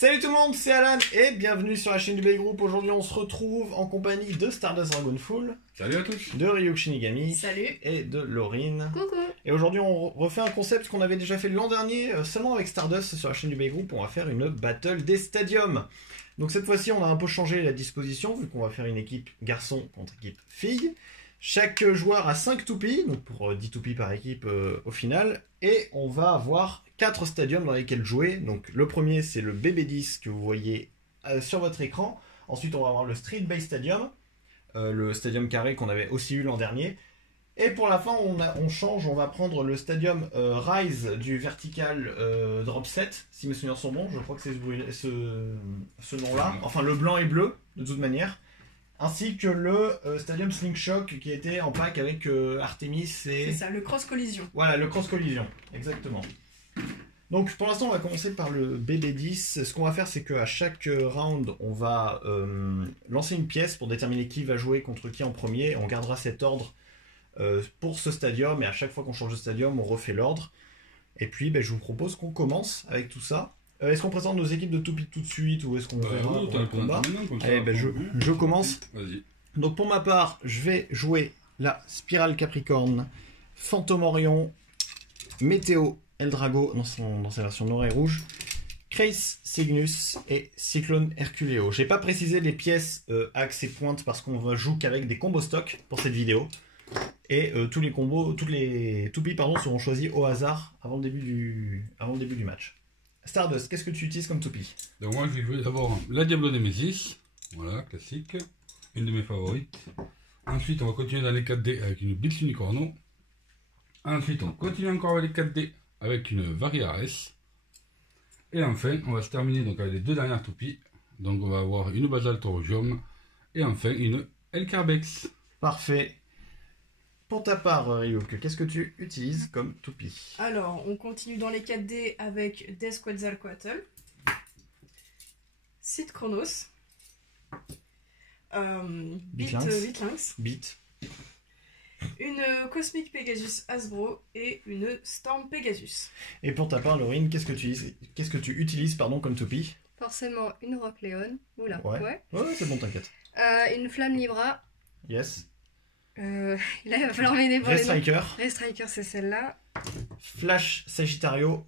Salut tout le monde, c'est Alan et bienvenue sur la chaîne du B-Group. Aujourd'hui on se retrouve en compagnie de Stardust Dragonfall. Salut à tous. De Ryuk Shinigami. Salut. Et de Laurine. Coucou. Et aujourd'hui on refait un concept qu'on avait déjà fait l'an dernier, seulement avec Stardust sur la chaîne du B-Group. On va faire une battle des stadiums. Donc cette fois-ci on a un peu changé la disposition vu qu'on va faire une équipe garçon contre équipe fille. Chaque joueur a 5 toupies, donc pour 10 toupies par équipe au final. Et on va avoir 4 stadiums dans lesquels jouer. Donc le premier c'est le BB10 que vous voyez sur votre écran. Ensuite on va avoir le Street Base Stadium, le stadium carré qu'on avait aussi eu l'an dernier. Et pour la fin on change, on va prendre le stadium Rise du Vertical Drop Set, si mes souvenirs sont bons, je crois que c'est ce nom-là. Enfin le blanc et bleu de toute manière. Ainsi que le Stadium Slingshot qui était en pack avec Artemis et... C'est ça, le cross collision. Voilà, le cross collision, exactement. Donc pour l'instant on va commencer par le BB10. Ce qu'on va faire c'est qu'à chaque round on va lancer une pièce pour déterminer qui va jouer contre qui en premier. On gardera cet ordre pour ce stadium et à chaque fois qu'on change de stadium on refait l'ordre. Et puis je vous propose qu'on commence avec tout ça. Est-ce qu'on présente nos équipes de toupies tout de suite ou est-ce qu'on verra oui, le combat? Allez, je commence. Vas-y. Donc pour ma part, je vais jouer la Spirale Capricorne, Phantom Orion, Météo Eldrago dans sa version noire et rouge, Krace Cygnus et Cyclone Herculeo. J'ai pas précisé les pièces axe et pointe parce qu'on va jouer qu'avec des combos stock pour cette vidéo. Et tous les combos, toutes les toupies seront choisis au hasard avant le début du match. Stardust, qu'est-ce que tu utilises comme toupie? Donc moi je vais jouer d'abord la Diablo Nemesis, voilà, classique, une de mes favorites. Ensuite on va continuer dans les 4D avec une Blitz Unicorno. Ensuite on continue encore avec les 4D avec une Variares. Et enfin on va se terminer donc avec les deux dernières toupies. Donc on va avoir une Basaltorogium et enfin une Elcarbex. Parfait. Pour ta part, Ryuk, qu'est-ce que tu utilises comme toupie? Alors, on continue dans les 4D avec Death Quetzalcoatl, Sid Chronos, Beat Beat. une Cosmic Pegasus Hasbro et une Storm Pegasus. Et pour ta part, Laurine, qu'est-ce que tu utilises comme toupie? Forcément une Rock Léon. Oula, ouais. Ouais, c'est bon, t'inquiète. Une Flamme Libra. Yes. Là, il va falloir m'aider pour les noms. Ray Striker, c'est celle-là. Flash Sagittario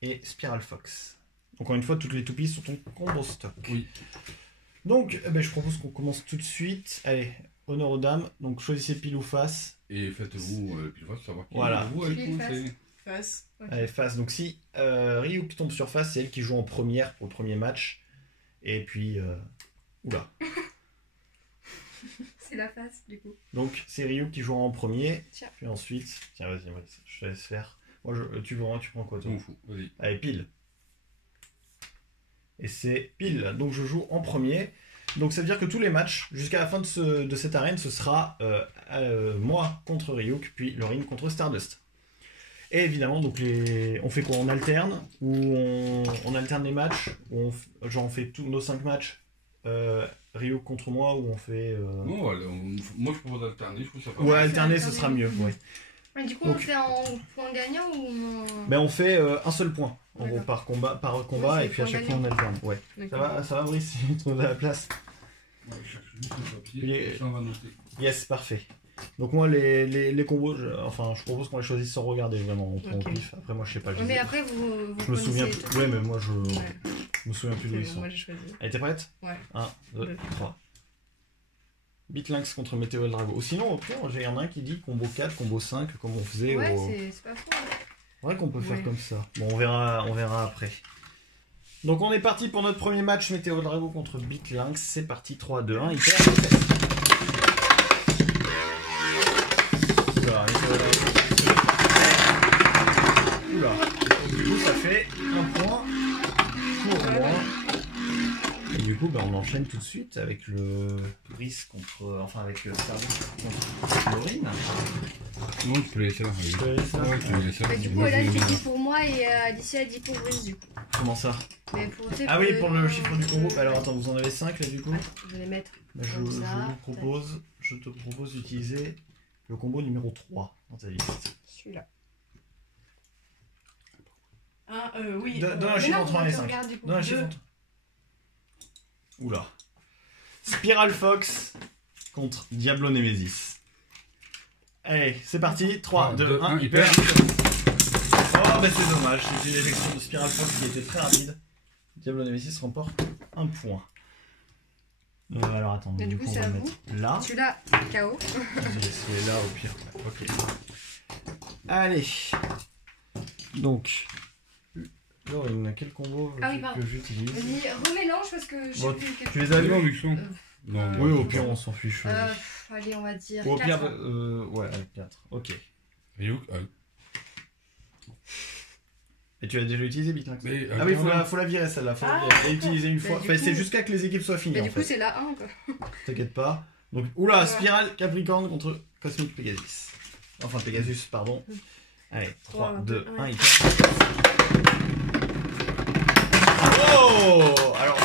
et Spiral Fox. Encore une fois, toutes les toupies sont en combo stock. Oui. Donc, je propose qu'on commence tout de suite. Allez, honneur aux dames. Donc, choisissez pile ou face. Et faites-vous pile face, savoir qui voilà. vous allez commencer. Face. Okay. Allez, face. Donc, si Ryuk tombe sur face, c'est elle qui joue en première pour le premier match. Et puis... Oula. C'est la face, du coup. Donc, c'est Ryuk qui jouera en premier. Tiens. Puis ensuite... Tiens, vas-y, je te laisse faire. Moi, tu prends quoi, toi? Vas-y. Allez, pile. Et c'est pile. Donc, je joue en premier. Donc, ça veut dire que tous les matchs, jusqu'à la fin de cette arène, ce sera moi contre Ryuk, puis Laurine contre Stardust. Et évidemment, donc on fait quoi? On alterne? Ou on alterne les matchs? Ou on fait tous nos 5 matchs Ryuk contre moi, ou on fait... Non, moi je propose d'alterner, je trouve ça pas Ouais, mal. alterner, ce sera mieux, ouais. Mais du coup, donc, on fait en point gagnant ou... On fait un seul point, en gros, par combat, ouais, et puis à chaque fois on alterne. Ouais. Ça va Brice, tu trouves la place? Ouais, je cherche juste le papier, ça on va noter. Yes, parfait. Donc moi, les combos, je propose qu'on les choisisse sans regarder, vraiment, on prend au pif. Après, moi, je sais pas. Mais après, vous je me souviens plus. Ouais, mais moi, je me souviens plus d'où ils sont. Moi, j'ai choisi. Elle était prête? Ouais. 1, 2, 3. Beatlynx contre Météo Eldrago. Ou sinon, au pire, il y en a un qui dit combo 4, combo 5, comme on faisait ouais, c'est pas faux. C'est vrai qu'on peut faire comme ça. Bon, on verra après. Donc, on est parti pour notre premier match Météo Eldrago contre Beatlynx. C'est parti, 3, 2, 1, il perd. Oula. Du coup, ça fait un point pour moi. Et du coup, on enchaîne tout de suite avec le Brice avec Stardust contre Laurine. Non, tu peux les laisser là. Tu peux laisser là. Ouais, tu peux laisser là. Du coup, là, j'ai dit pour moi et d'ici elle dit pour Brice, du coup. Comment ça? Mais pour, ah oui, pour le chiffre du combo. Alors attends, vous en avez 5 là du coup? Ouais, je vais les mettre. Je te propose d'utiliser le combo numéro 3 dans ta liste. Celui-là. Oui. Donne un chiffre entre 1 et 5. Donne un chiffre Deux. entre... Oula. Spiral Fox contre Diablo Nemesis. Allez, c'est parti. 3, 2, 1, hyper. Oh, bah c'est dommage. C'était l'élection de Spiral Fox qui était très rapide. Diablo Nemesis remporte un point. Alors attends, du coup, on c'est va à le vous. mettre là. Celui-là, KO. Je vais essayer là au pire. Ok. Allez. Donc, Laurine, quel combo Ah oui, pardon. que j'utilise? Vas-y, remélange parce que j'ai Bon, plus tu les as Non, vus? Michon. Non. Oui, au pire, on s'en fiche. Allez, on va dire. Au pire, 4. ouais, 4. Ok. Ryuk, Et tu l'as déjà utilisé, Bitlinx? Mais, Ah oui, faut la virer celle-là. Faut Ah, la utiliser une fois. du Enfin, c'est coup- jusqu'à que les équipes soient finies. Mais en du coup, fait. c'est la 1 quoi. T'inquiète pas. Donc, oula, Spirale Capricorne contre Cosmic Pegasus. Enfin, Pegasus, pardon. Allez, 3, 2, 1, hyper. Oh! Alors.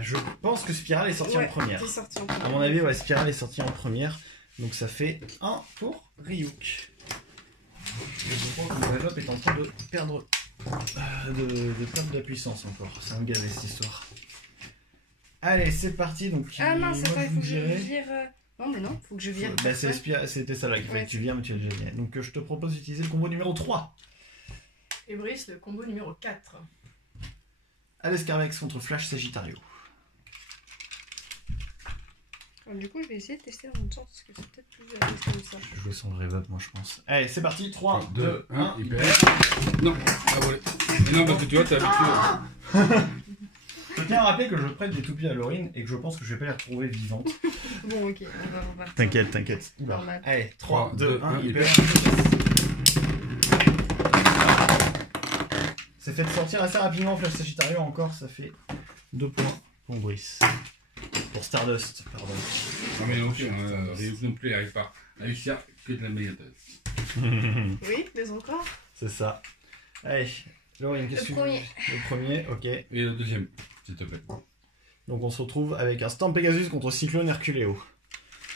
Je pense que Spiral est sorti en première. C'est sorti en À première. mon avis, ouais, Spiral est sorti en première. Donc ça fait 1 pour Ryuk. Et je crois que mon enveloppe est en train de perdre de perdre de la puissance encore. C'est un gavé cette histoire. Allez, c'est parti. Donc, Ah mince, moi, attends, il je faut vous que je dirai. vire. Non, mais non, faut que je vire. Bah, c'est personne. c'était ça là qu'il fallait Ouais. que tu vires, mais tu l'as déjà viré. Donc je te propose d'utiliser le combo numéro 3. Et Brice, le combo numéro 4. Alescarvex contre Flash Sagittario. Alors, du coup, je vais essayer de tester en même temps parce que c'est peut-être plus à l'aise comme ça. Je vais jouer sans le rev up, moi je pense. Allez, c'est parti. 3, 2, 1, hyper. Non, ah voilà. Mais non, parce que tu vois, t'as habitué. Je tiens à rappeler que je prête des toupies à Laurine et que je pense que je vais pas les retrouver vivantes. Bon, ok, on va repartir. T'inquiète, t'inquiète. Oula. Normal. Allez, 3, 2, 1, hyper. hyper. C'est fait de sortir assez rapidement Flash Sagittario encore, ça fait 2 points pour Brice. Pour Stardust, pardon. Non, mais ok, Ryuk non plus, il n'arrive pas à réussir que de la meilleure. Oui, mais encore. C'est ça. Allez, Laurine, qu'est-ce que tu premier. Le premier, ok. Et le deuxième, s'il te plaît. Donc on se retrouve avec un Stamp Pegasus contre Cyclone Herculeo.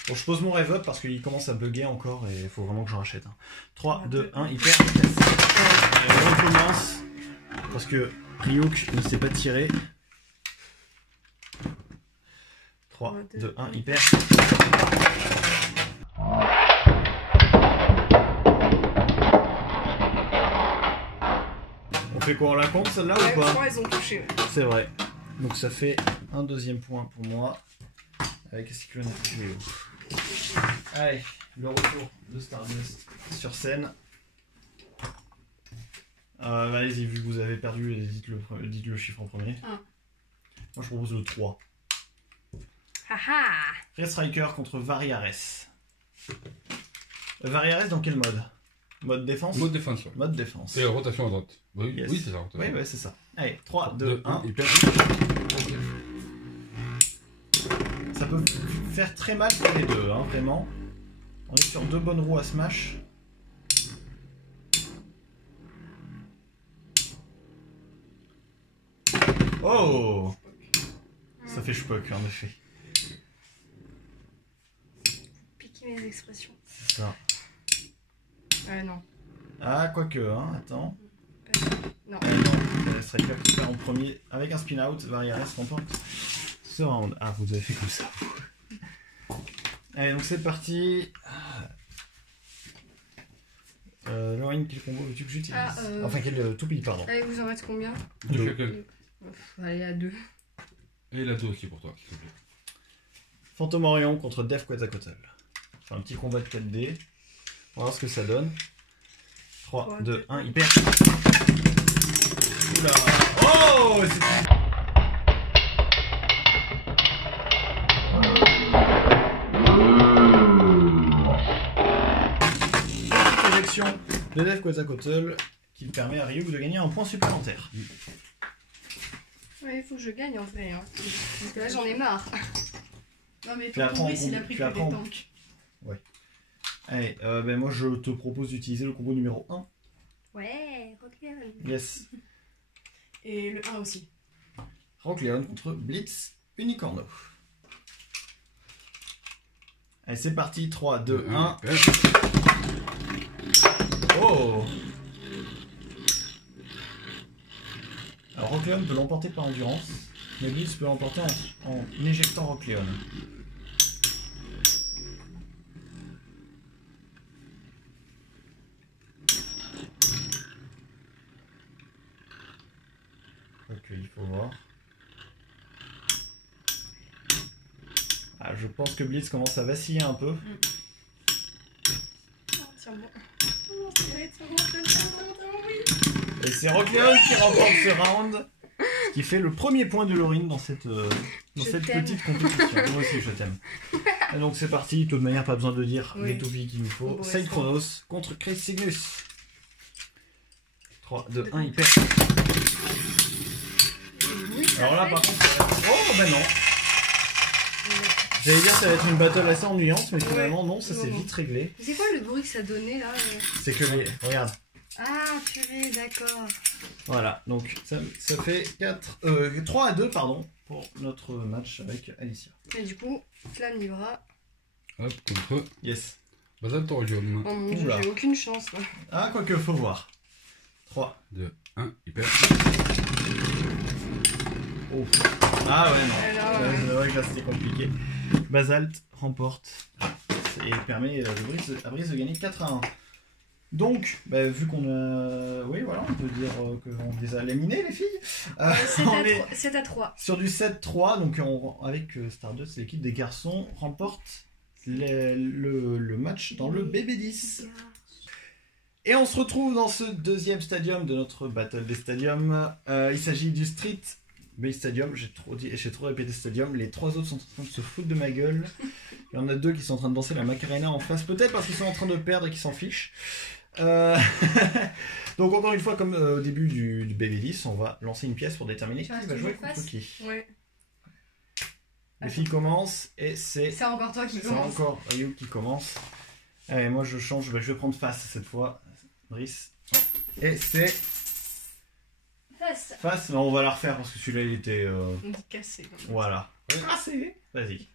Bon, je pose mon rev up parce qu'il commence à bugger encore et il faut vraiment que j'en rachète. 3, 2, 1, hyper. Et on recommence parce que Ryuk ne s'est pas tiré. 3, 2, 1, hyper. On fait quoi, on la compte celle-là Ouais, ou pas? 3, elles ont touché. Ouais. C'est vrai. Donc ça fait un deuxième point pour moi avec Cyclone Herculeo. Allez, le retour de Stardust sur scène. Allez-y, vu que vous avez perdu, dites le chiffre en premier. Un. Moi je propose le 3. Haha. Ray Striker contre Variares. Variares dans quel mode? Mode défense? Mode défense, ouais. Mode défense. Et rotation à droite. Oui, Yes. oui c'est ça, rotation. Oui, ouais, c'est ça. Allez, 3, 2, 1. hyper. Ça peut faire très mal pour les deux, hein, vraiment. On est sur 2 bonnes roues à smash. Oh! Ça fait spock, en effet. Piquer mes expressions. Ça. Non. Ah, quoique, hein, attends. Non. Non, Striker qui perd en premier avec un spin-out. Variares remporte ce round. Ah, vous avez fait comme ça. Allez, donc c'est parti. Laurine, quel combo veux-tu que j'utilise? Enfin, quel toupie, pardon. Allez, vous en reste combien? Deux chacun. Allez, à 2. Et la 2 aussi pour toi, s'il te plaît. Phantom Orion contre Def Quetzalcoatl. Enfin, un petit combat de 4D. On va voir ce que ça donne. 3, 2, 1, hyper. Oula. Oh, c'est... Éjection de Def Quetzalcoatl qui permet à Ryuk de gagner un point supplémentaire. Ouais, il faut que je gagne en vrai. Hein. Parce que là, j'en ai marre. Non, mais Tu la ton prends en Brice, il a combo- pris tu que la des prends en- tanks. Allez, ben moi je te propose d'utiliser le combo numéro 1. Ouais, regarde. Yes. Et le 1 aussi. Rock Leon contre Blitz Unicorno. Allez, c'est parti. 3, 2, 1. Hyper. Oh! Alors, Rockleon peut l'emporter par endurance, mais Blitz peut l'emporter en éjectant Rockleon. Ok, il faut voir. Ah, je pense que Blitz commence à vaciller un peu. Et c'est Rockleon qui remporte ce round, ce qui fait le premier point de Laurine dans cette petite compétition. Moi aussi, je t'aime. Et donc c'est parti, de toute manière, pas besoin de dire les toupies qu'il nous faut. Side Chronos contre Chris Cygnus. 3, 2, 1, il perd. Alors là, par contre, oh ben non. J'allais dire que ça va être une battle assez ennuyante, mais finalement non, ça s'est vite réglé. C'est quoi le bruit que ça donnait là? C'est que les... Regarde. Ah purée, d'accord. Voilà, donc ça fait 3 à 2 pardon, pour notre match avec Alicia. Et du coup, Flamme Libra. Hop, contre. Yes. Basaltorium. Oh mon dieu, j'ai aucune chance là. Ah, quoique, faut voir. 3, 2, 1, hyper. Oh. Ah ouais, non. Alors, C'est vrai que là c'était compliqué. Basalt remporte et permet à Brise de gagner 4 à 1. Donc, bah, vu qu'on a... Oui, voilà, on peut dire qu'on les a éliminés, les filles. 7 à 3. Sur du 7-3, donc avec Stardust, l'équipe des garçons remporte le match dans le BB10. Et on se retrouve dans ce deuxième stadium de notre Battle des Stadiums. Il s'agit du Street Bay Stadium. J'ai trop répété Stadium. Les 3 autres sont en train de se foutre de ma gueule. Il y en a 2 qui sont en train de danser la Macarena en face. Peut-être parce qu'ils sont en train de perdre et qu'ils s'en fichent. Donc encore une fois, comme au début du BB10, on va lancer une pièce pour déterminer qui va jouer contre qui. Ouais. Les filles commencent et c'est encore toi qui commence. C'est encore Ryu qui commence. Allez, moi je change, je vais prendre face cette fois. Brice. Et c'est... Face, mais on va la refaire parce que celui-là il était... On dit cassé. Voilà. Cassé. Vas-y.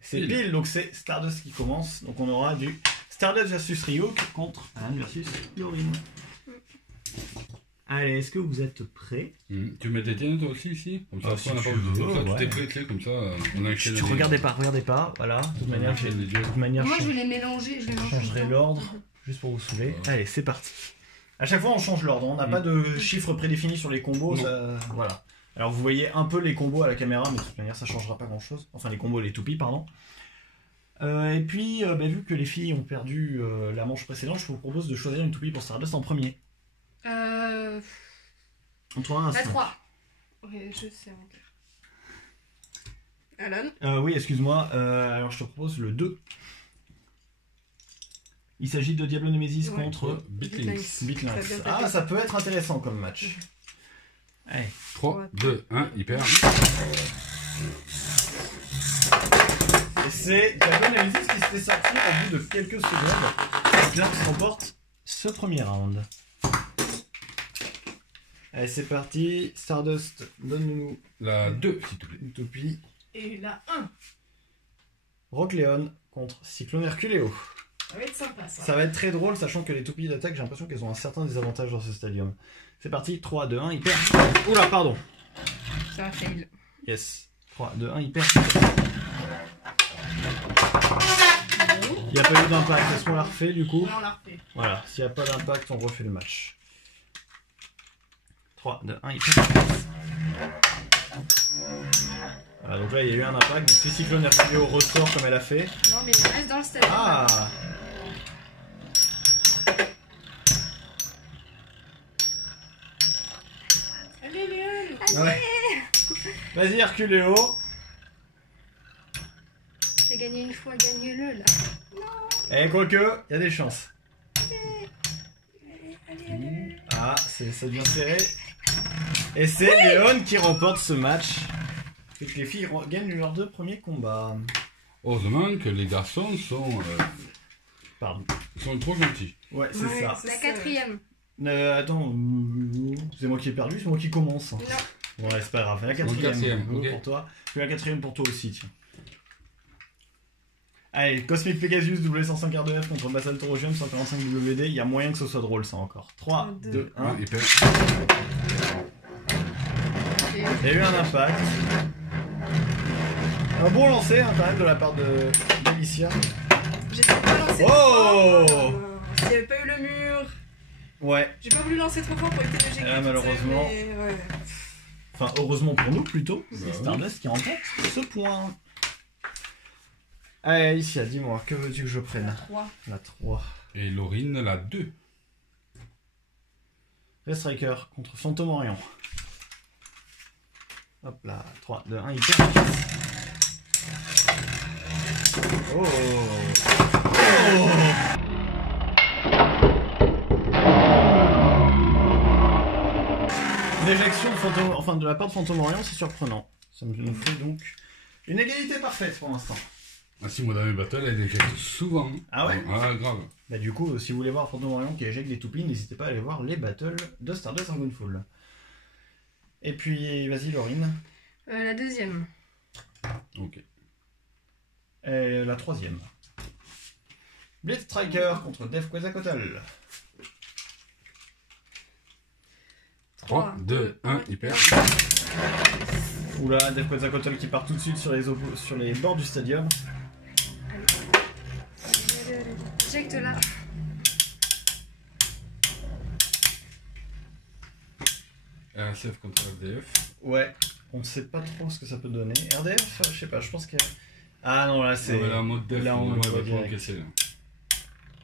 C'est pile, donc c'est Stardust qui commence. Donc on aura du Stardust versus Ryuk contre Alan versus Laurine. Allez, est-ce que vous êtes prêts? Tu mets des tiennes toi aussi ici? Comme ça, si on n'a tu pas veux, besoin. ouais. Tout est prêt, tu sais, comme ça, on a Tu regardez pas, voilà. De toute manière, moi je vais les mélanger, je changerai l'ordre, juste pour vous saouler. Allez, c'est parti. À chaque fois, on change l'ordre. On n'a pas de chiffres prédéfinis sur les combos. Ça... Voilà. Alors, vous voyez un peu les combos à la caméra, mais de toute manière, ça changera pas grand-chose. Enfin, les combos, les toupies, pardon. Et puis, vu que les filles ont perdu la manche précédente, je vous propose de choisir une toupie pour Stardust en premier. Entre 1 à 5. 3. Ouais, je sais en clair. Alan? Oui, excuse-moi. Alors, je te propose le 2. Il s'agit de Diablo Nemesis contre Beatlinks. Ah, ça peut être intéressant comme match. Allez. 3, 2, 1, hyper. Et c'est Diablo Nemesis qui se fait sortir au bout de quelques secondes. Beatlinks remporte ce premier round. Allez, c'est parti. Stardust, donne-nous la 2, s'il te plaît. Utopie. Et la 1. Rockleon contre Cyclone Herculeo. Ça va être sympa ça. Ça va être très drôle, sachant que les toupies d'attaque, j'ai l'impression qu'elles ont un certain désavantage dans ce stadium. C'est parti, 3, 2, 1, il perd. Oula, pardon. Ça va fail. Yes. 3, 2, 1, il perd. Il n'y a pas eu d'impact. Est-ce qu'on l'a refait du coup? Ouais, on l'a refait. Voilà, s'il n'y a pas d'impact, on refait le match. 3, 2, 1, il perd. Voilà, donc là il y a eu un impact. Donc si Cyclone Herculeo ressort comme elle a fait. Non, mais il reste dans le stade. Ah! Allez, Léon! Ouais. Vas-y Herculeo. T'as gagné une fois, gagne-le là. Eh, quoique, il y a des chances. Allez. Ah, ça devient serré. Et c'est Léon qui remporte ce match. Et que les filles gagnent leurs 2 premiers combats. Heureusement que les garçons sont trop gentils. Ouais, c'est ça. La 4ème. Attends, c'est moi qui ai perdu, c'est moi qui commence. Non. Ouais, c'est pas grave. La 4ème okay. pour toi. Puis la 4ème pour toi aussi, tiens. Allez, Cosmic Pegasus W105 RDF contre Basal Taurogium 145 WD. Il y a moyen que ce soit drôle, ça encore. 3, 2, 1. Hyper. Il y a eu un impact. Un bon lancer hein, quand même de la part d'Alicia. J'ai pas lancé. Oh s'il n'y avait pas eu le mur. Ouais. J'ai pas voulu lancer trop fort pour éviter le jet. Malheureusement. Ouais. Enfin, heureusement pour nous plutôt. Bah, C'est Stardust qui remporte ce point. Allez, Alicia, dis-moi, que veux-tu que je prenne? La 3. La 3. Et Laurine, la 2. Red Striker contre Phantom Orient. Hop là, 3, 2, 1, hyper. Oh, oh. L'éjection de Phantom, enfin de la part de Phantom Orient, c'est surprenant. Ça nous fait donc une égalité parfaite pour l'instant. Ah si, moi dans mes battles, elle éjecte souvent. Ah ouais? Ah, grave. Bah du coup, si vous voulez voir Phantom Orient qui éjecte des toupines, n'hésitez pas à aller voir les battles de Stardust Dragonfall. Et puis, vas-y Laurine. La deuxième. Ok. Et la troisième. Blitz Striker contre Def Quetzalcoatl. 3, 2, 1, hyper. Oula, Def Quetzalcoatl qui part tout de suite sur les bords du stadium. Allez. Ejecte là. RSF contre RDF. Ouais, on ne sait pas trop ce que ça peut donner. RDF, je sais pas, je pense que... Ah non, là c'est... Là, en mode def, là, on le voit direct. encaisser, là.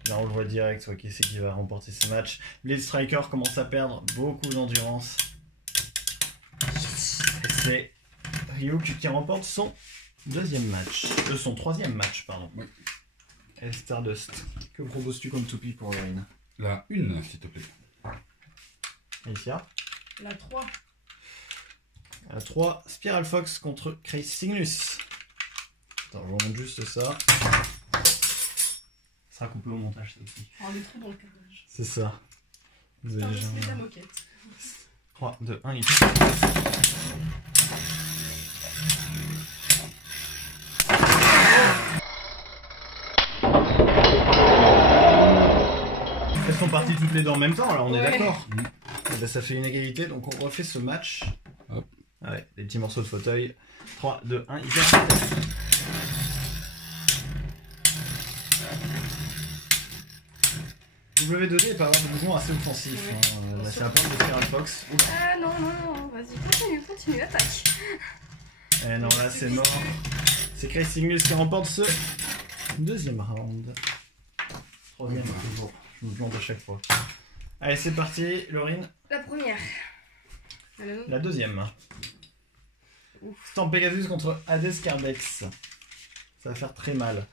Là on le voit direct, soit qui c'est qui va remporter ce match. Blitz Striker commence à perdre beaucoup d'endurance. Et c'est Ryuk qui remporte son deuxième match. Son troisième match, pardon. Oui. Et Stardust. Que proposes-tu comme toupie pour Laurine? La 1, s'il te plaît. Alicia. La 3. La 3, Spiral Fox contre Crazy Cygnus. Attends, je remonte juste ça. Ça sera coupé au montage, ça aussi. On est trop dans le carrelage. C'est ça. Vous Putain, avez je déjà... fais de la moquette. 3, 2, 1, il Elles sont parties toutes les deux en même temps, alors on est Ouais. d'accord. Et ben, ça fait une égalité, donc on refait ce match. Hop. Ouais, des petits morceaux de fauteuil. 3, 2, 1, hyper. W2D peut avoir des mouvements assez offensifs. Ouais. Hein. Là, c'est un peu de Spiral Fox. Oula. Ah non, vas-y, continue, attaque. Eh non, là c'est mort. C'est Crazy Cygnus qui remporte ce deuxième round. Troisième toujours. Je me plante à chaque fois. Allez, c'est parti, Laurine. La première. La deuxième. Stamp Pegasus contre Hades Carbex. Ça va faire très mal.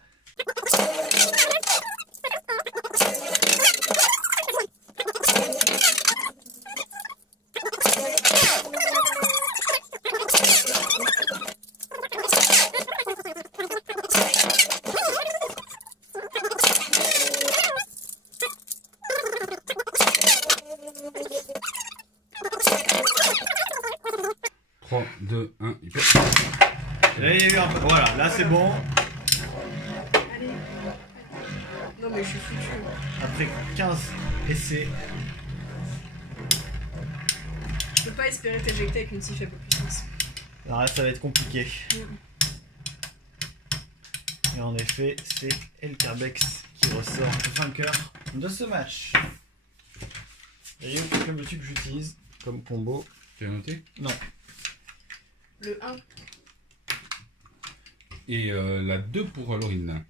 Là, il y a eu un peu... Voilà, là c'est bon. Allez. Non mais je suis foutu. Après 15 essais. Je peux pas espérer t'éjecter avec une si faible puissance. Alors là, ça va être compliqué. Et en effet, c'est El Carbex qui ressort vainqueur de ce match. Et que veux-tu que j'utilise comme combo? Tu as noté? Non. Le 1. Et la 2 pour Laurine.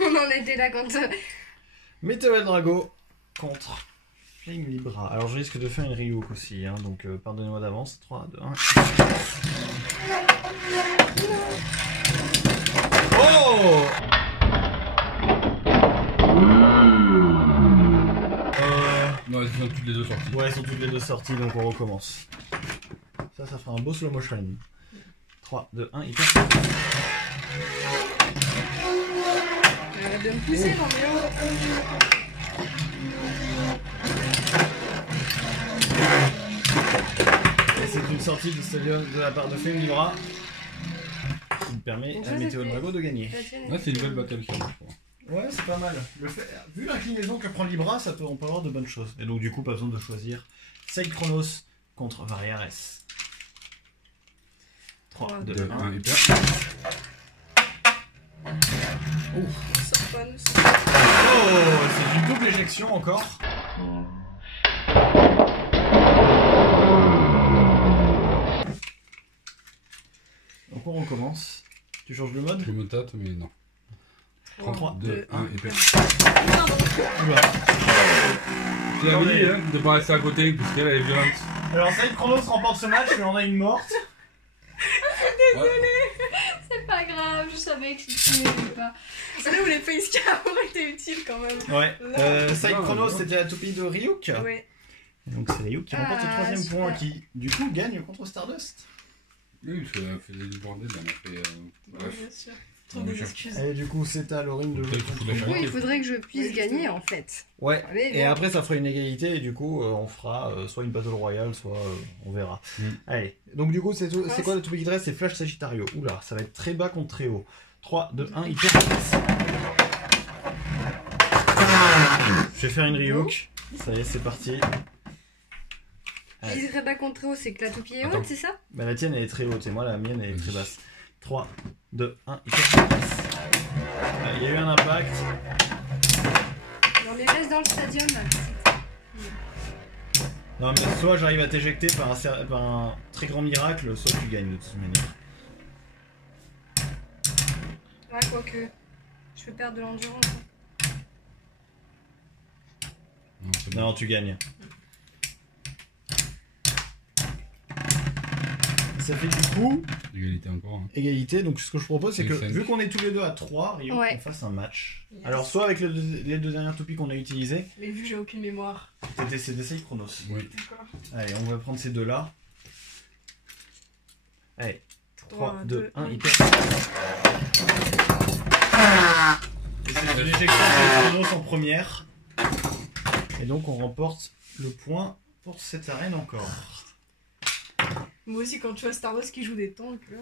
On en était là quand... Meteor Drago contre Flame Libra. Alors je risque de faire une Ryuk aussi, hein, donc pardonnez-moi d'avance. 3, 2, 1. Oh! Non, elles sont toutes les deux sorties. Ouais, elles sont toutes les deux sorties, donc on recommence. Ça fera un beau slow motion. 3, 2, 1, hyper. Arrête de me pousser, non mais Et c'est une sortie du stadium de la part de Flame Libra. qui permet Donc à ça, Météo c'était- Drago de gagner. Ouais, c'est une belle battle ça, je crois. Ouais, c'est pas mal. Vu l'inclinaison que prend Libra, on peut avoir de bonnes choses. Et donc, du coup, pas besoin de choisir Side Chronos contre Variares. 3, 2, 2, 1. 1, hyper. Sophone, Oh, c'est une double éjection encore. Donc, on recommence. Tu changes le mode? Je me tâte, mais non. 3, 2, 1, hyper. Oula. Tu l'avais dit, hein, de pas rester à côté, puisqu'elle est violente. Alors, Side Chronos remporte ce match, mais on a une morte. C'est pas grave, je savais que tu n'aimais pas. C'est là où les facecam auraient été utiles quand même. Ouais. Side Non, Chronos, non. c'était la toupie de Ryuk. Ouais. Et donc, c'est Ryuk qui remporte le Ah, troisième super. point, qui, du coup, gagne contre Stardust. Oui, parce qu'elle a fait du bordel, elle a fait. Bref. Bien sûr. Trop Non, mais des je- excuses. Et du coup, c'est à Laurine de jouer Peut-être qu'il faut contre la moi. Oui, il faudrait que je puisse Oui, gagner justement. en fait. Ouais. Allez, Et bon. après, ça fera une égalité, et du coup, on fera soit une Battle Royale, soit on verra. Allez. Donc, du coup, c'est quoi le topic qui reste? C'est Flash Sagittario. Oula, ça va être très bas contre très haut. 3, 2, 1, hyper. Je vais faire une Ryuk. Ça y est, c'est parti. Il serait pas contre haut, c'est que la toupie est Attends. haute, c'est ça? Bah, la tienne, elle est très haute, et moi, la mienne, elle est très Vas-y. basse. 3, 2, 1, hyper. Il y a eu un impact. Non mais reste dans le stadium. Non, mais soit j'arrive à t'éjecter par un très grand miracle, soit tu gagnes de toute manière. Ouais, quoique. Je peux perdre de l'endurance. Non, c'est bon. Non, tu gagnes. Ça fait du coup Égalité encore. Hein. égalité. Donc ce que je propose, c'est que Cinq. vu qu'on est tous les deux à 3, Rio, Ouais. on fasse un match. Yes. Alors soit avec les deux dernières toupies qu'on a utilisées, Mais vu que j'ai aucune mémoire. c'est des Side Chronos. Oui. D'accord. Allez, on va prendre ces deux-là. Allez, 3, 2, 2, 1, hyper. Et c'est une éjection de Chronos en première. Et donc on remporte le point pour cette arène encore. Moi aussi, quand tu vois Stardust qui joue des tanks, là.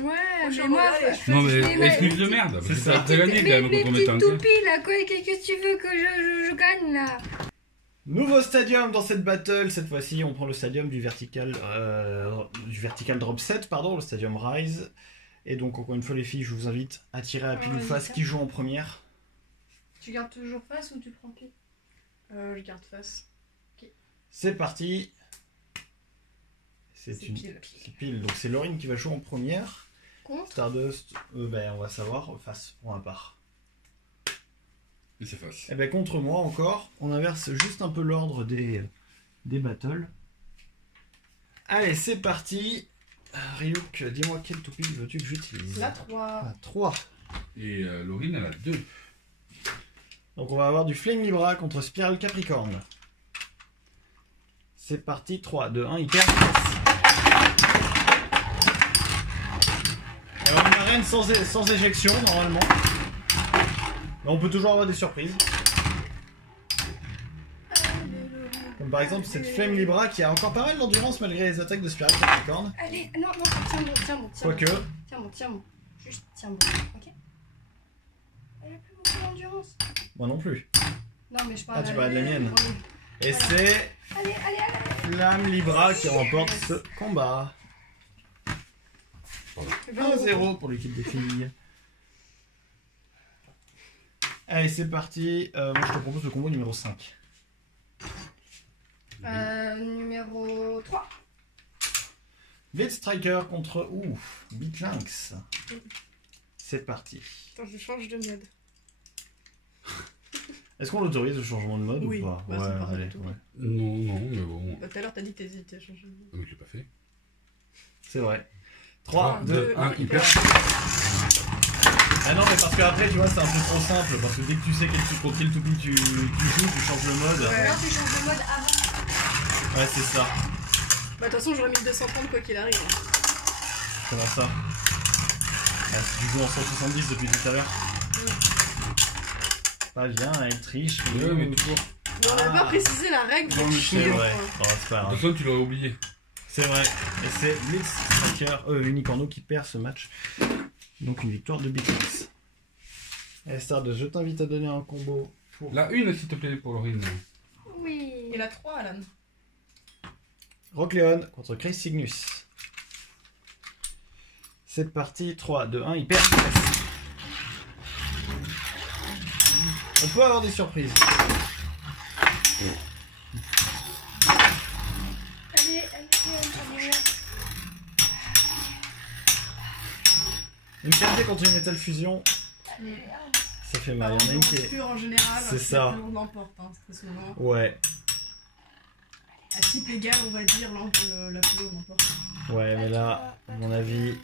Ouais, je mais suis moi... en mode, allez, je Non, fais- mais excuse de merde. C'est C'est ça. ça. T'as gagné quand même mes contre mes petites tanks. toupies là, quoi, qu'est-ce que tu veux que je gagne là? Nouveau stadium dans cette battle. Cette fois-ci, on prend le stadium du vertical drop set, pardon, le stadium Rise. Et donc, encore une fois, les filles, je vous invite à tirer à pile ou face qui joue en première. Tu gardes toujours face ou tu prends pile? Je garde face. C'est parti. C'est une pile. c'est pile. Donc, c'est Laurine qui va jouer en première. Contre? Stardust, ben, on va savoir, face pour un part. Et c'est face. Et ben, contre moi encore, on inverse juste un peu l'ordre des battles. Allez, c'est parti. Ryuk, dis-moi quelle toupie veux-tu que j'utilise? La 3. Ah, 3. Et Laurine, elle a 2. Donc on va avoir du Flame Libra contre Spiral Capricorne. C'est parti, 3, 2, 1, hyper. Alors une arène sans éjection normalement. Mais on peut toujours avoir des surprises. Comme par exemple cette Flame Libra qui a encore pas mal d'endurance malgré les attaques de Spiral Capricorne. Allez, non, non, tiens-moi. Quoique, Tiens-moi. Juste tiens-moi, ok? Elle a plus beaucoup d'endurance. moi non plus. Non, mais je parle Ah, tu parles de la mienne. Oui. Et c'est Allez. Flame Libra qui remporte ce combat. 1-0 pour l'équipe des filles. Allez, c'est parti. Moi, je te propose le combo numéro 5. Numéro 3. Blade Striker contre Beat Lynx. C'est parti. Attends, je change de mode. Est-ce qu'on l'autorise le changement de mode Oui, ou pas? bah, c'est pas allez, du tout. ouais. Non, mais bon. Bah, tout à l'heure, t'as dit que t'hésitais à changer de mode. Mais je l'ai pas fait. C'est vrai. 3, 2, 1, hyper. Ah non, mais parce qu'après, tu vois, c'est un peu trop simple. Parce que dès que tu sais contre quel toupie tu joues, tu changes le mode. Ouais. Alors tu changes de mode avant. Ouais, c'est ça. Bah, de toute façon, j'aurais mis 230 quoi qu'il arrive. Comment ça? Ah, tu joues en 170 depuis tout à l'heure. Pas bien, elle triche. Ouais, mais toujours. Mais on n'a pas précisé la règle Non, pour mais C'est chier. vrai. quoi. Oh, c'est pas De grave. toute façon, tu l'aurais oublié. C'est vrai. Et c'est Blitz Striker, Unicorno qui perd ce match Donc une victoire de Biclix. Allez Stardust, je t'invite à donner un combo pour La 1 s'il te plaît pour Laurine. Oui. Et la 3, Alan. Rockleon contre Chris Cygnus. C'est parti, 3, 2, 1, il perd. On peut avoir des surprises. Allez. Une qualité contre une Metal Fusion, ça fait mal. Il y en a une qui est... Pure en général, C'est ça. La plus l'emporte, hein, très souvent. Ouais, À type égal, on va dire, la plus lourde l'emporte. ouais, mais là, à mon avis,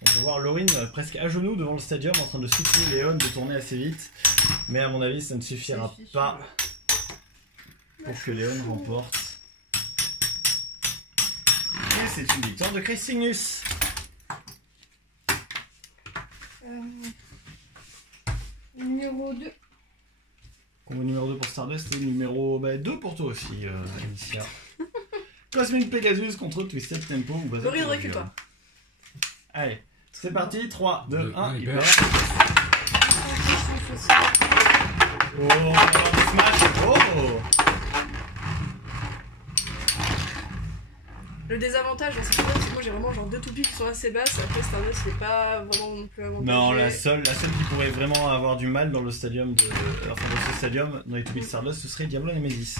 on peut voir Laurine presque à genoux devant le stadium en train de supplier Léon de tourner assez vite. Mais à mon avis, ça ne suffira C'est fichu, pas ouais. pour que Léon remporte. Et c'est une victoire de Chris Cygnus. Numéro 2. Combo numéro 2 pour Stardust et numéro 2 pour toi aussi, Alicia. Cosmic Pegasus contre Twisted Tempo. Ou Bazar Laurine, Théorie. recule-toi. Allez, c'est parti, 3, 2, 1, hyper. hyper. Oh, on va avoir des smash. Oh. Le désavantage dans cette vidéo, c'est que moi j'ai vraiment genre 2 toupies qui sont assez basses. Après, Stardust, c'est pas vraiment non plus avantageux. Non, la seule qui pourrait vraiment avoir du mal dans le stadium dans ce stadium, dans les toupies de Stardust, ce serait Diablo Nemesis.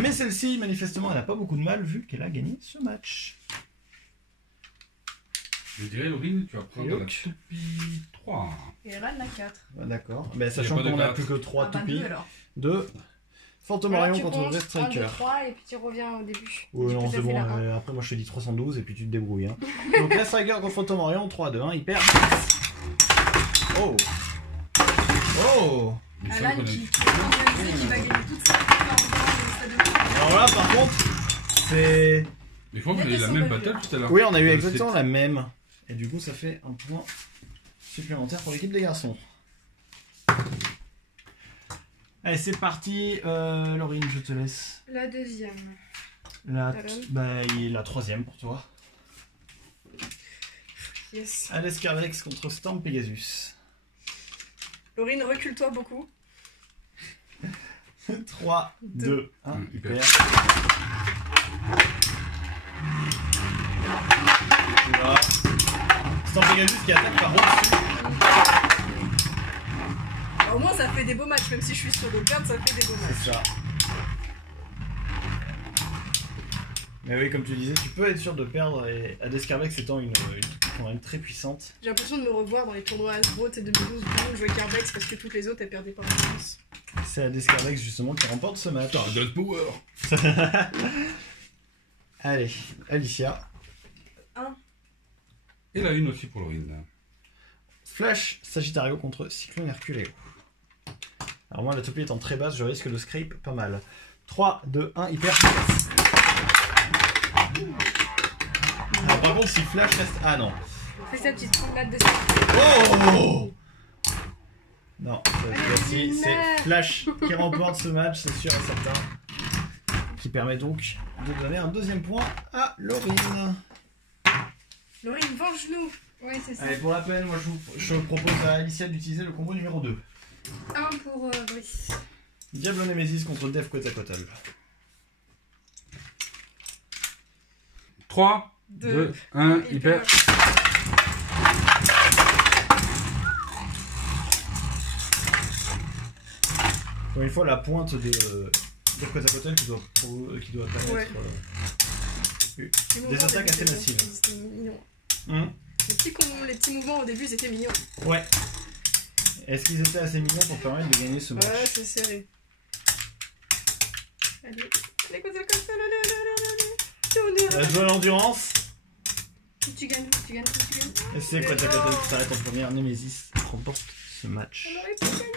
Mais celle-ci, manifestement, elle n'a pas beaucoup de mal vu qu'elle a gagné ce match. Je dirais, Laurine, tu vas prendre la Yoke. toupie 3. Et Alan, la 4. D'accord. Ben, Il sachant y a pas de qu'on n'a carte. plus que 3 toupies. 2 alors. 2. Phantom Alors, Orion tu contre comptes Red 1, 2, Striker. 3 et puis tu reviens au début. Oui, Tu non, peux c'est passer bon. la 1. Après, moi, je te dis 312 et puis tu te débrouilles. Hein. Donc, Red Striker contre Phantom Orion, 3, 2, 1, hyper. Oh. Oh. Il me semble Alan qu'on a- qui va gagner toute sa victoire dans le stade. Alors là, par contre, c'est... Mais je crois qu'on a eu la même battle tout à l'heure. Oui, on a eu Dans le exactement set. la même. Et du coup, ça fait un point supplémentaire pour l'équipe des garçons. Allez, c'est parti. Laurine, je te laisse. La deuxième. La 3ème pour toi. Yes. Hades Carvex contre Storm Pegasus. Laurine, recule-toi beaucoup. 3, 2, 1, hyper. hyper. Voilà. Storm Pegasus qui attaque par au-dessus. Alors, au moins, ça fait des beaux matchs, même si je suis sur le perdre, ça fait des beaux matchs. C'est ça. Mais oui, comme tu disais, tu peux être sûr de perdre. Et Hades Carvex étant une quand même très puissante. J'ai l'impression de me revoir dans les tournois Hasbro de 2012 où je jouais Carvex parce que toutes les autres elles perdaient par avance. C'est Hades Carvex justement qui remporte ce match. Stardust Power. Allez, Alicia. Et la 1 aussi pour Laurine. Flash Sagittario contre Cyclone Herculeo. Alors moi, la toupie étant très basse, je risque de scrape pas mal. 3, 2, 1, hyper. Alors, par contre, si Flash reste... Ah non. Fais sa petite roulade de ça. Oh non, cette fois-ci, c'est Flash qui remporte ce match, c'est sûr et certain. Qui permet donc de donner un deuxième point à Laurine. Laurine, venge-nous. Ouais, c'est ça. Allez, pour la peine, moi je propose à Alicia d'utiliser le combo numéro 2. 1 pour Brice. Diablo Nemesis contre Def Quetzalcoatl. 3, 2, 1, hyper. Encore une fois, la pointe de Def Quetzalcoatl qui doit permettre Ouais. Les des mouvements attaques assez début, massives. C'était mignon. Hum. Les petits mouvements au début c'était mignon. Ouais. Est-ce qu'ils étaient assez mignons pour permettre de gagner ce match? Ouais, c'est serré. Allez, allez, comme ça, allez. La joie à l'endurance. Tu gagnes, tu gagnes. Et c'est Quetzalcoatl qui s'arrête en première. Nemesis remporte ce match. On aurait pu gagner.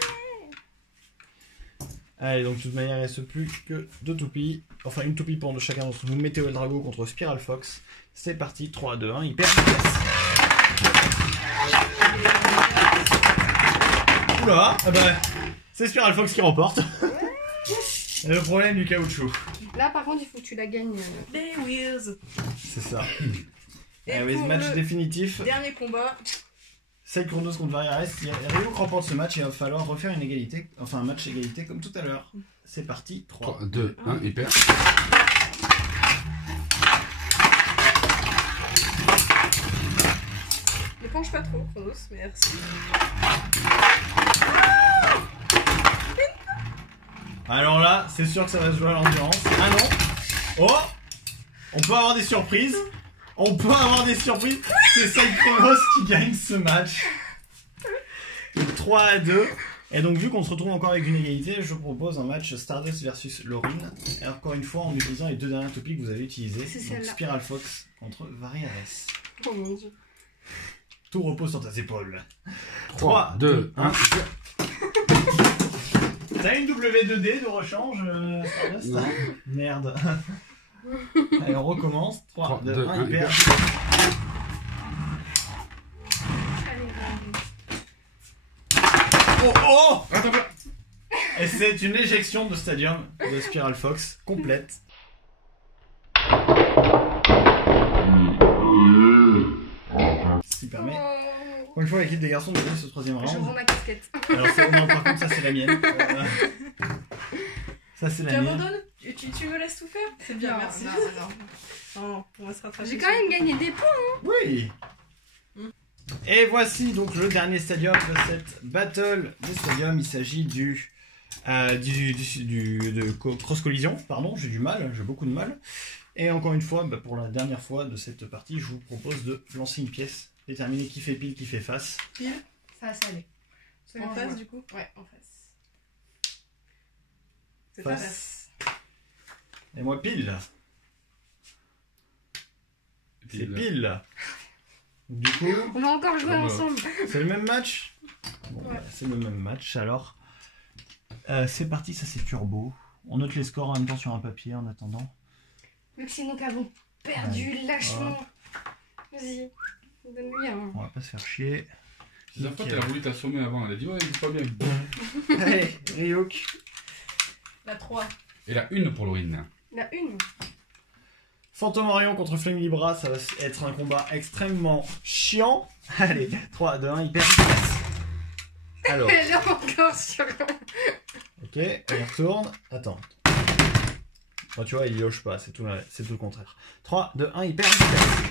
Allez, donc de toute manière, il ne reste plus que 2 toupies. Enfin, une toupie pour chacun d'entre nous. Météo Drago contre Spiral Fox. C'est parti, 3, 2, 1, hyper vitesse. Oula, ah bah, c'est Spiral Fox qui remporte. Et le problème du caoutchouc. Là, par contre, il faut que tu la gagnes. Les Wheels. C'est ça. Et Allez, pour match le définitif. dernier combat, Side Chronos contre Variares. Si Ryuk remporte ce match, il va falloir refaire une égalité. Enfin, un match égalité comme tout à l'heure. C'est parti. 3, 3, 2, 1, il perd. ne penche pas trop, Chronos, merci. Alors là, c'est sûr que ça va se jouer à l'endurance. Ah non. Oh, on peut avoir des surprises. On peut avoir des surprises. C'est Side Chronos qui gagne ce match. 3-2. Et donc, vu qu'on se retrouve encore avec une égalité, je propose un match Stardust versus Laurine. Et encore une fois, en utilisant les deux dernières topics que vous avez utilisés. C'est Donc, celle-là. Spiral Fox contre Variares. Oh mon dieu. Tout repose sur tes épaules. 3, 2, 1. T'as une W2D de rechange, Stardust? Non. Merde. Allez, on recommence. 3, 2, 1, il hyper. Allez, Oh oh! Attends, attends. Et c'est une éjection de Stadium de Spiral Fox complète. Ce qui permet, encore une fois, à l'équipe des garçons de gagner ce troisième je rends round. ma casquette. Alors, non, par contre, ça c'est la mienne. Ça c'est Tu la mienne. abandonnes tu me laisses tout faire? C'est bien, Non, merci. non, non. Non, on va se rattraper. J'ai quand même gagné des points. Oui. Mm. Et voici donc le dernier stadium de cette battle des stadiums. Il s'agit de cross collision. Pardon, j'ai beaucoup de mal. Et encore une fois, pour la dernière fois de cette partie, je vous propose de lancer une pièce, déterminer qui fait pile, qui fait face. Pile Ça va s'aller. en face du coup? Ouais, en face. C'est Face. face. Et moi pile. C'est pile. Du coup, On va encore jouer ensemble. c'est le même match. Bon, Ouais. c'est le même match. Alors, c'est parti, ça c'est turbo. On note les scores en même temps sur un papier en attendant. Vu que c'est nous qui avons perdu, lâchement. Vas-y, donne-lui un. On va pas se faire chier. La fois, elle a voulu t'assommer avant. Elle a dit, ouais, c'est pas bien. Allez, Ryuk. La 3. Et la 1 pour Laurine. La une. Phantom Orion contre Flame Libra, ça va être un combat extrêmement chiant. Allez, 3, 2, 1, hyper efficace. Alors, Elle est encore sur. ok, on retourne. Attends. Oh, tu vois, il yoche pas, c'est tout le contraire. 3, 2, 1, hyper efficace.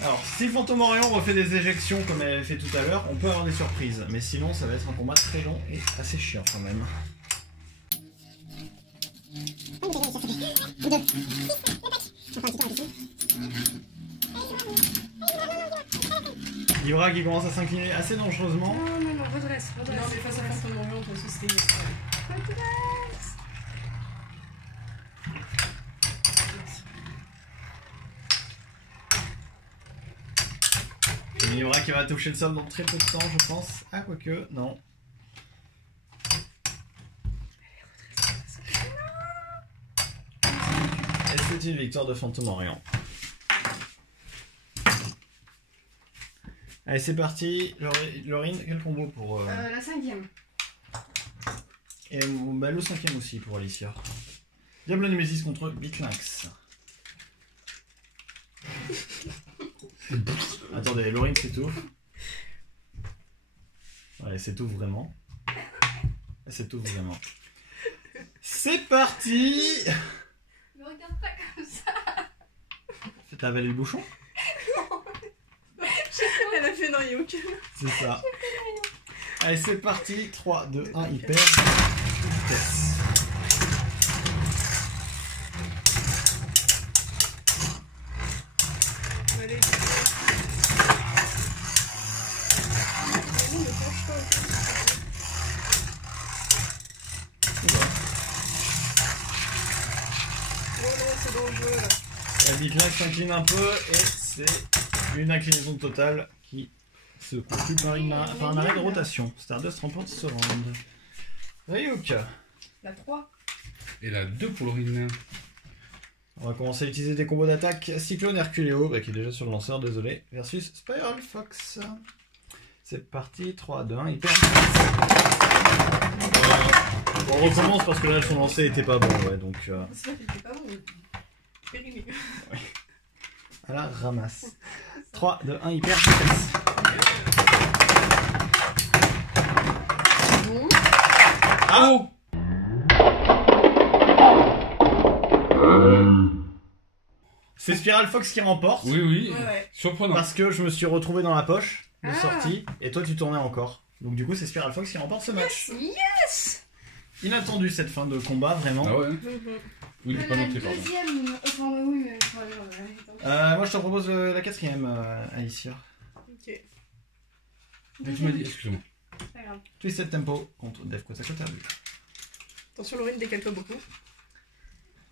Alors, si Phantom Orion refait des éjections comme elle avait fait tout à l'heure, on peut avoir des surprises. Mais sinon, ça va être un combat très long et assez chiant quand même. Libra qui commence à s'incliner assez dangereusement. Non, non, non, redresse, Non, redresse. mais face à Phantom Orion, toi aussi c'était une Redresse. Libra qui va toucher le sol dans très peu de temps, je pense. Ah, quoique, non. Et c'est une victoire de Phantom Orion. Allez, c'est parti. Laurine, quel combo pour... La cinquième. Et bah, le cinquième aussi pour Alicia. Diablo Nemesis contre Beatlynx. Attendez, Laurine s'étouffe. Ouais, s'étouffe vraiment. Elle s'étouffe vraiment. C'est parti. Ne regarde pas comme ça. T'as avalé le bouchon? Elle a fait non, il y a aucun. C'est ça. Allez, c'est parti. 3, 2, 1, hyper. Vitesse. Allez, oh non, c'est dangereux là. La Beatlynx s'incline un peu et c'est une inclinaison totale qui se conclut par un arrêt de rotation. Stardust remporte ce round. Ryuk. La 3. Et la 2 pour Laurine. On va commencer à utiliser des combos d'attaque. Cyclone Herculeo, qui est déjà sur le lanceur, désolé, versus Spiral Fox. C'est parti, 3, 2, 1, hyper. On recommence parce que là son lancer était pas bon, ouais, donc... C'est vrai qu'il était pas bon. Périmé. à la ramasse. 3, 2, 1, hyper vitesse. Bon. Ah Oh. C'est Spiral Fox qui remporte. Oui, oui. Ouais. Surprenant. Parce que je me suis retrouvé dans la poche de Ah. sortie et toi tu tournais encore. Donc du coup c'est Spiral Fox qui remporte ce match. Yes. Inattendu cette fin de combat vraiment. Ah ouais. Mhm. Oui, j'ai pas La noté, pardon. deuxième. Enfin, oui, mais. Voilà, Moi je te propose la quatrième Alicia. Ok. Mais tu m'as dit, excuse-moi. C'est pas grave. Twisted Tempo contre Dev côte à côte à vue. Attention Laurine, décale-toi beaucoup.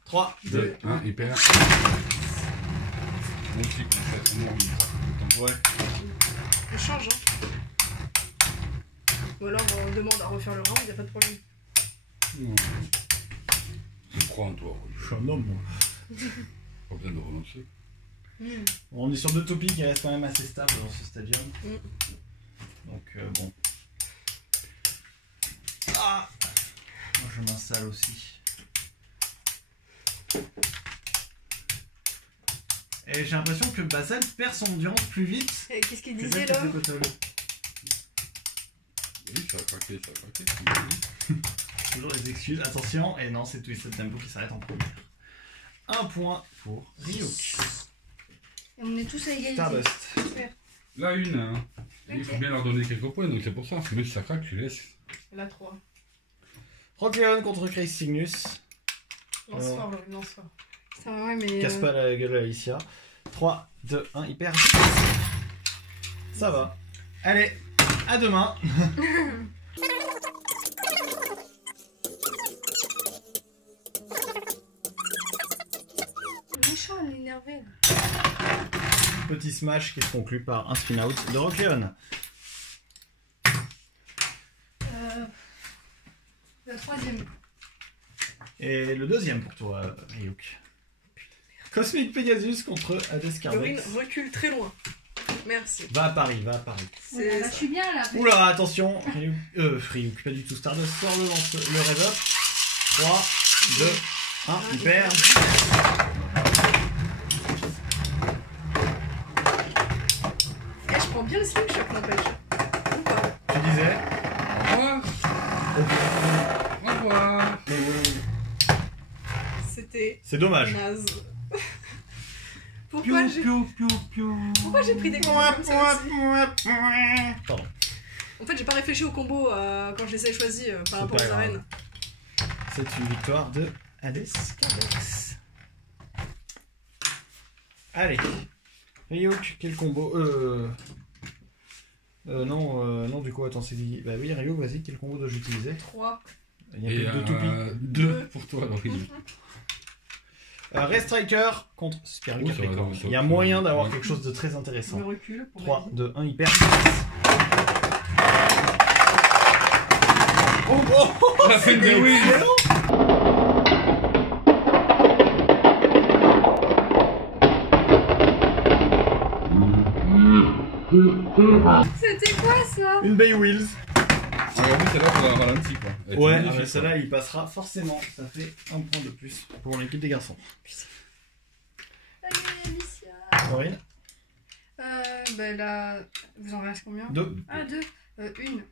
3, 2, 2, 1, hyper. Mon petit coup, ouais. On change, hein. Ou alors on demande à refaire le round, y a pas de problème. Je crois en toi. Je suis un homme moi. Pas besoin de renoncer. On est sur deux topics qui restent quand même assez stables dans ce stadium. Donc bon. Ah, moi je m'installe aussi. Et j'ai l'impression que Basal perd son endurance plus vite Et qu'est-ce qu'il que disait Dev là côte à côte. Oui, ça a craqué, ça a craqué. Toujours les excuses. Attention, et non, c'est Twisted Tempo qui s'arrête en première. Un point pour Ryuk. Et on est tous à égalité. Stardust. Super. Là, une, hein. Et il faut bien leur donner quelques points, donc c'est pour ça. Même si ça craque, tu laisses. La 3. Rock Leon contre Chris Cygnus. Lance fort, Laurine, lance fort. Putain, ouais, mais. Casse pas la gueule à Alicia. 3, 2, 1, hyper. Ça va. Allez, à demain. Méchant, elle est énervée. Petit smash qui se conclut par un spin out de Rock Leon. La troisième. Et le deuxième pour toi, Ryuk. Cosmic Pegasus contre Hades Laurine, Cardex. recule très loin. Merci. Va à Paris, va à Paris. C'est Là, ça. je suis bien là. Oula, attention, Ryuk, pas du tout. Stardust sort le rev up. 3, 2, 1, hyper. Eh, je prends bien le slingshot, n'empêche. Ou pas. Tu disais Au revoir. C'était C'est dommage. naze. Pourquoi j'ai pris des combos comme ça aussi Pardon. En fait, j'ai pas réfléchi au combo quand je les ai choisis par rapport pas aux grave. arènes. C'est une victoire de Hades Cardex. Allez. Ryuk, quel combo non, du coup, attends, c'est dit. Bah oui, Ryuk, vas-y, quel combo dois-je utiliser 3. Il n'y a Et plus que deux toupies. 2 pour toi, Laurie. Ray Striker contre Spiral Oui, ça va, Capricorn. ça va, Il y a ça moyen va. d'avoir Ouais. quelque chose de très Je intéressant. me recule. Pour 3, valider. 2, 1, hyper. La fin de Wii. C'était quoi ça? Une Bay Wheels. Alors oui, celle-là, faut la ralentir, quoi. Elle est Ouais, magnifique, mais celle-là, quoi. il passera forcément. Ça fait un point de plus pour l'équipe des garçons. Allez, Alicia. Aurine Bah là. Vous en reste combien? 2. Ah, deux. Une.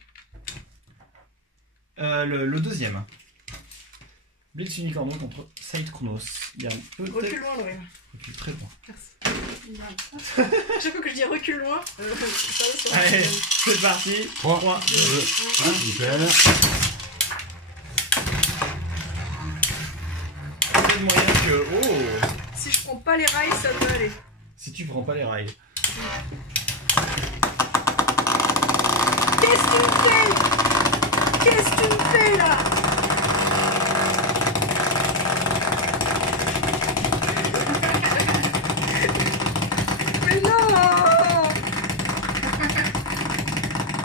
Le deuxième. Blitz Unicorno contre Side Chronos. Il y a peut-être. Recule loin, Laurine. Recule très loin. Merci. Chaque fois que je dis recule loin, ça va, Allez, c'est parti. 3, 3, 2, 2, 1, hyper. de moyen que. Oh Si je prends pas les rails, ça peut aller. Si tu prends pas les rails. Qu'est-ce que tu me fais? Qu'est-ce que tu me fais là? Mais non!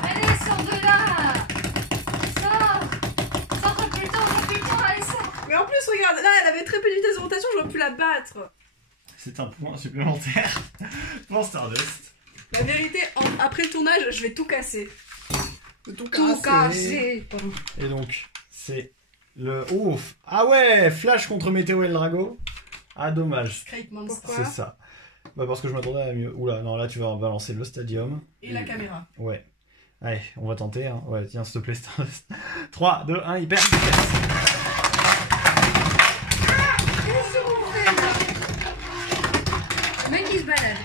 Allez, sors de là! Sors! Sors, t'as plus le temps, allez, sors! Mais en plus, regarde, là, elle avait très peu de vitesse de rotation, j'aurais pu la battre. C'est un point supplémentaire pour Stardust. La vérité, après le tournage, je vais tout casser. Tout casser. Pardon. Et donc, c'est le. Ouf! Ah ouais! Flash contre Météo El Drago. Ah, dommage. Scrape Monster. C'est ça. Bah parce que je m'attendais à mieux. Oula, non, là tu vas balancer le stadium. Et la caméra. Ouais. Allez, on va tenter. Hein. Ouais, tiens, s'il te plaît, Stardust. 3, 2, 1, hyper efficace. Le mec il se balade.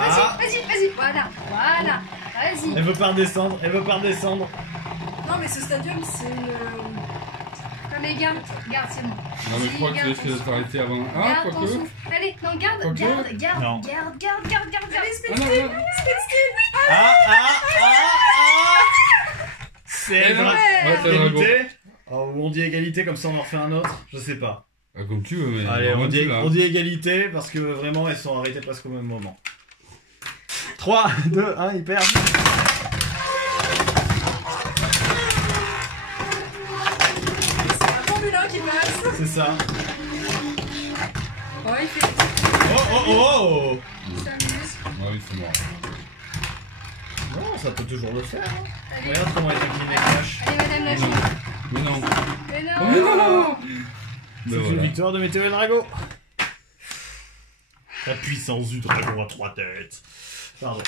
Ah, Vas-y, voilà, vas-y. elle veut pas redescendre, elle veut pas redescendre. Non, mais ce stadium, c'est une. Allez, garde, c'est bon. Non, mais je crois que tu Garde risques de t'arrêter avant. Ah, Garde ton quoique. souffle. Allez, non, garde. Non. Allez, Ah, non, non. C'est Eh non. Ouais, c'est égalité. Oh, ou on dit égalité, comme ça on en refait un autre. Je sais pas. Ah, comme tu veux, mais. Allez, vraiment, tu l'as. on dit égalité parce que vraiment elles sont arrêtées presque au même moment. 3, 2, 1, hyper. C'est un Formule 1 qui passe. C'est ça. Oh, il fait. Oh. Il s'amuse. Ah oui, c'est mort. Non, ça peut toujours le faire. Hein. Allez, Regarde comment elle incline les crash. allez, madame la Mais non. chute. Mais non. Mais non. Oh, mais non. C'est Mais une voilà. victoire de Météo et Drago. La puissance du dragon à 3 têtes. Pardon.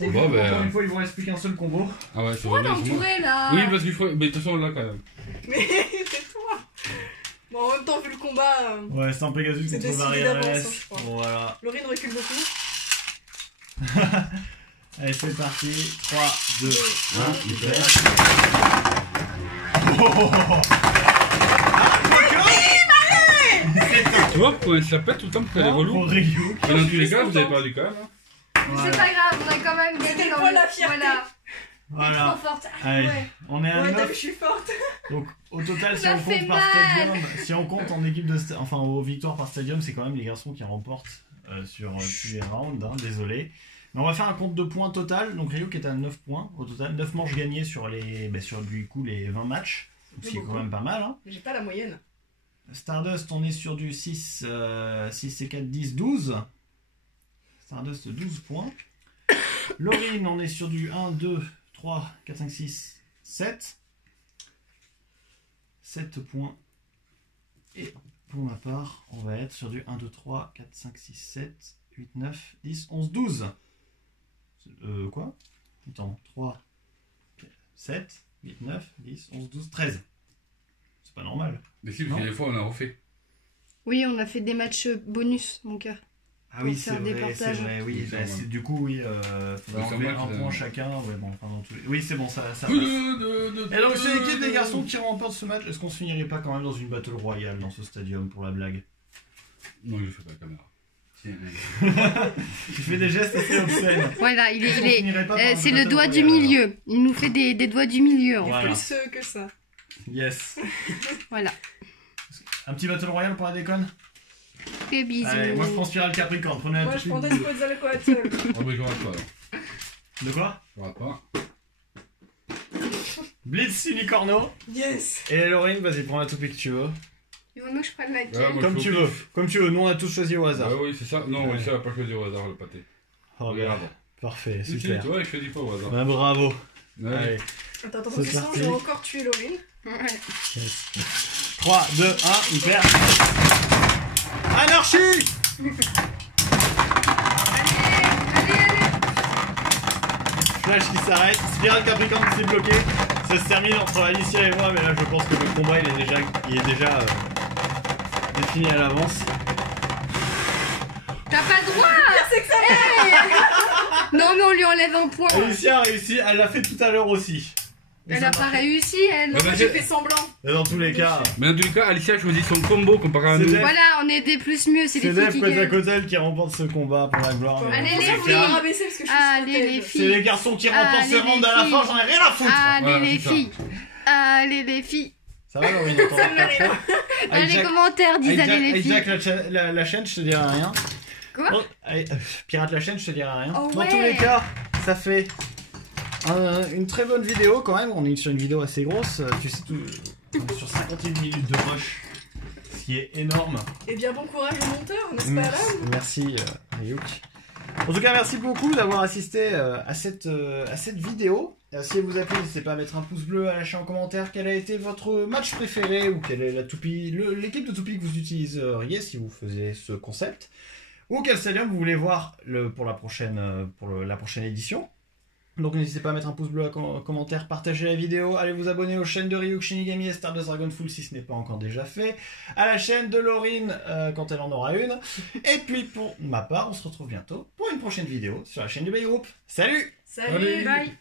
Bon, ben. Encore une fois, ils vont expliquer un seul combo. Ah ouais, c'est Pourquoi vraiment. l'entourer là? Oui, parce qu'il faut. Mais de toute façon, là, quand même. Mais tais-toi. Bon, en même temps, vu le combat, Ouais, c'est un Pegasus C'est contre décidé Maria d'avance, Reyes. hein, je crois. Voilà. Laurine recule beaucoup. Allez, c'est parti. 3, 2, 1, hyper. Tu vois, pourquoi elle s'appelle tout le temps parce qu'elle est relou. Pour Ryu. Mais dans tous les cas, vous avez perdu quand même. Hein. C'est pas grave, on a quand même C'était gagné le dans point le. de la fierté. Voilà. Voilà. Trop forte. Allez, Ouais. on est à Ouais, t'as vu, 9. je suis forte. Donc au total, si Ça on fait compte par mal. stadium, si on compte en équipe de enfin aux victoires par stadium, c'est quand même les garçons qui remportent sur tous les rounds, hein, désolé. Mais on va faire un compte de points total. Donc Ryuk est à 9 points au total, 9 manches gagnées sur les sur du coup les 20 matchs, ce qui est quand même pas mal hein. Mais j'ai pas la moyenne. Stardust, on est sur du 6 et 4 10 12. Stardust 12 points. Laurine, on est sur du 1 2 3 4 5 6 7. 7 points. Et pour ma part, on va être sur du 1, 2, 3, 4, 5, 6, 7, 8, 9, 10, 11, 12. Quoi? Attends, 3, 7, 8, 9, 10, 11, 12, 13. C'est pas normal. Mais si, parce que des fois, on a refait. Oui, on a fait des matchs bonus, mon cœur. Ah oui, Pour c'est faire des vrai, c'est partages. vrai, oui. Oui, Bah, c'est c'est, du coup, oui, faudrait Oui, c'est enlever vrai un que point c'est- chacun. Ouais, bon, enfin, dans tous les- Oui, c'est bon, ça passe. Et Et donc, c'est l'équipe des garçons qui remporte ce match. Est-ce qu'on se finirait pas quand même dans une battle royale dans ce stadium pour la blague? Non, je fais pas la caméra. Tiens, Tu fais des gestes assez obscènes. Voilà, Est-ce qu'on finirait pas par une c'est le battle doigt du royale, milieu. Il nous fait des doigts du milieu. En fait. Voilà. Plus que ça. alors Yes. Voilà. Un petit battle royale pour la déconne? Que bisous. Allez, moi je prends Spirale Capricorne. Prenez un Moi, petit je prends peu des de- Quetzalcoatl. Oh, mais je rate pas, alors. De quoi? Je rate pas. Blitz Unicorno. Yes. Et Laurine, vas-y, prends la toupie que tu veux. Il vaut mieux que je prenne laquelle. Ouais, moi, Comme je tu fais au veux. pif. Comme tu veux. Nous on a tous choisi au hasard. Ah oui, c'est ça. Non, Ouais. ça va pas choisir au hasard le pâté. Oh, Regarde. Parfait, Si, si, super. tu vois, il choisit pas au hasard. Bah, bravo. Ouais. Allez. Attends, C'est parce que sinon, parti. je vais encore tuer Laurine. Ouais. 3, 2, 1, hyper. Anarchie! Allez. Flash qui s'arrête. Spirale Capricorne qui s'est bloqué. Ça se termine entre Alicia et moi, mais là je pense que le combat il est déjà défini à l'avance. T'as pas le droit. Hey. Non, mais on lui enlève un point. Alicia a réussi, elle l'a fait tout à l'heure aussi. Mais Elle ça a pas marche. réussi, elle. Ouais, Moi, j'ai fait semblant. Mais dans tous les cas, Mais dans tous les cas, Alicia choisit son combo comparé à C'est nous. Def. Voilà, on est des plus mieux, c'est c'est les filles Def qui gagnent. Quetzalcoatl qui remporte ce combat pour la gloire. mais Allez, dans tous les les filles. cas, Rabaisser parce que je suis Allez, les stratège. c'est filles. les garçons qui remportent Allez, ce round les à la fin, filles. j'en ai rien à foutre. Allez, Voilà, les c'est ça. filles. Allez, les filles. Ça va, Laurie, on Ça me t'entend rien. Dans les commentaires, disent allez, les filles. Hijack la chaîne, je te dirai rien. Quoi? Bon, allez, pirate la chaîne, je te dirai rien. Oh, Dans ouais. tous les cas, ça fait une très bonne vidéo quand même. On est sur une vidéo assez grosse. Tu sais, on est sur 51 minutes de rush, ce qui est énorme. Eh bien, bon courage au monteur, n'est-ce pas, Alan? Merci Ryuk. En tout cas, merci beaucoup d'avoir assisté à cette vidéo. Si elle vous a plu, n'hésitez pas à mettre un pouce bleu, à lâcher en commentaire quel a été votre match préféré ou quelle est la toupie, l'équipe de toupie que vous utiliseriez si vous faisiez ce concept. Ou quel stadium vous voulez voir pour la prochaine édition. Donc n'hésitez pas à mettre un pouce bleu en commentaire, partager la vidéo, allez vous abonner aux chaînes de Ryuk, Shinigami et Stardust Dragonful si ce n'est pas encore déjà fait, à la chaîne de Laurine quand elle en aura une. Et puis pour ma part, on se retrouve bientôt pour une prochaine vidéo sur la chaîne du Bay Group. Salut! Salut! Allez. Bye.